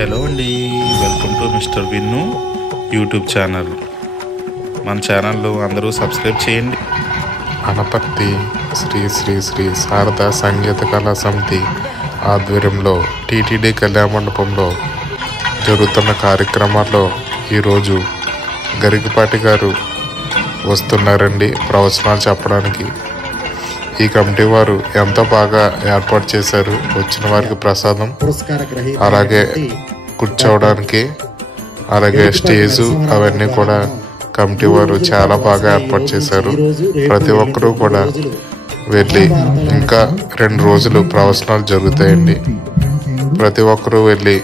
Hello అండి, welcome to mister Vinnu YouTube channel. మన ఛానల్లో అందరూ సబ్స్క్రైబ్ చేయండి. అనపర్తి శ్రీ శ్రీ శ్రీ శారదా సంగీత కళా సమితి ఆధ్వర్యంలో టీటీడీ కళ్యాణ మండపంలో జరుగుతున్న కార్యక్రమాల్లో ఈరోజు గరికపాటి గారు వస్తున్నారండి ప్రవచనాలు చెప్పడానికి. ఈ కమిటీ వారు ఎంతో బాగా ఏర్పాటు చేశారు. వచ్చిన వారికి ప్రసాదం, అలాగే కూర్చోవడానికి, అలాగే స్టేజు అవన్నీ కూడా కమిటీ వారు చాలా బాగా ఏర్పాటు చేశారు. ప్రతి ఒక్కరూ కూడా వెళ్ళి, ఇంకా 2 రోజులు ప్రవచనాలు జరుగుతాయండి. ప్రతి ఒక్కరూ వెళ్ళి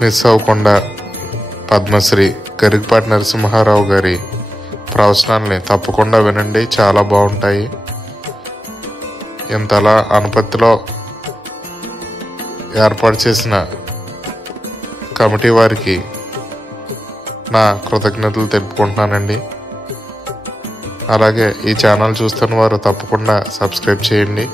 మిస్ అవ్వకుండా పద్మశ్రీ గరికపాటి నరసింహారావు గారి ప్రవచనాల్ని తప్పకుండా వినండి, చాలా బాగుంటాయి. ఇంతలా అనపర్తిలో ఏర్పాటు చేసిన కమిటీ వారికి నా కృతజ్ఞతలు తెలుపుకుంటున్నానండి. అలాగే ఈ ఛానల్ చూస్తున్న వారు తప్పకుండా సబ్స్క్రైబ్ చేయండి.